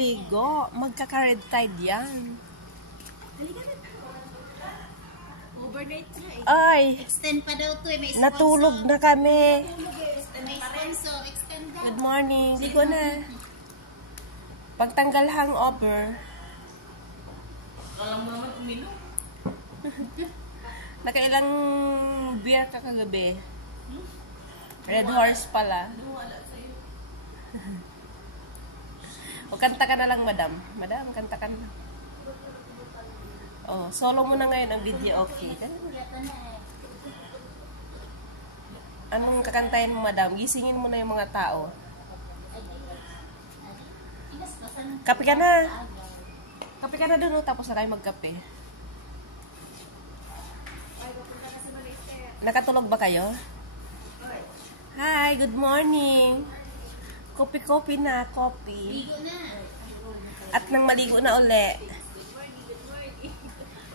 Ligo, magkaka-red tide yan. Overnight na eh. Ay, Extend pa daw to eh. May natulog na kami. May sponsor. Extend daw. Good morning. Ligo na. Pagtanggal hangover. Alam mo naman uminom. Nakailang beer ka kagabi? Red Horse pala. Wala sa'yo. O kanta ka na lang, madam. Madam, kanta ka na. Oh, solo mo na ngayon ang video, okay? Anong kakantahin mo, madam? Gisingin mo na yung mga tao. Kape ka na. Kape ka na doon, tapos na tayo magkape. Nakatulog ba kayo? Hi, good morning. Kopi-kopi na, kopi. Ligo na. At nang maligo na uli.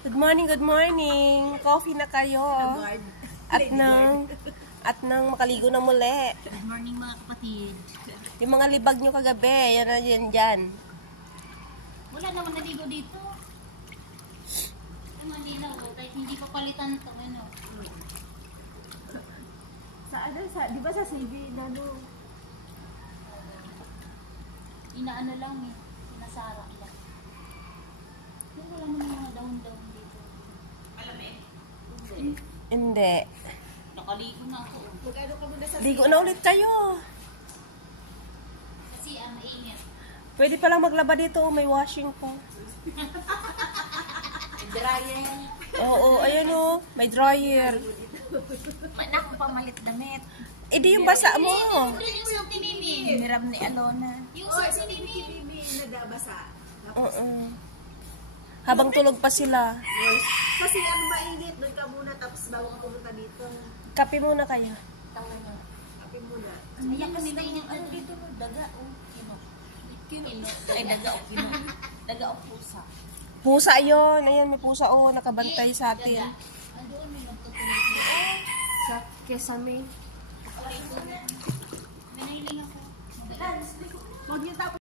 Good morning, good morning. Coffee na kayo. At nang makaligo na muli. Good morning mga kapatid. Yung mga libag nyo kagabi, yan na yan dyan. Wala naman naligo dito. Ay, malinaw. Kahit hindi pa palitan ito. Ano? Di ba sa CV na no? Inaano lang eh. Inasara lang. Pero wala mo mga down-down dito. Alam eh? Hindi. Nakaligo na ako. Magkano ka muna sa Ligo na ulit kayo. Kasi mainit. Pwede palang maglaba dito, may washing po. Dryer. Oo, ayan o, may dryer. Naku, pamalit damit. Eh di yung basa mo. Yung sa tinini. Miram ni Alona. Yung sa tinini. Bibi nadabasa. Oo. Habang tulog pa sila. Kasi ano mainit, doon ka muna tapos bago ka pumunta dito. Kape muna kayo. Kape muna. Ayan kasi mainit ano dito. Daga o kino. Kino. Ay, daga o kino. Daga o pusa. Pusa yun. Ayan, may pusa o, nakabantay sa atin. Doon may magtutulog. Sa Kesame. Nanahiling ako. Huwag niyo tapos.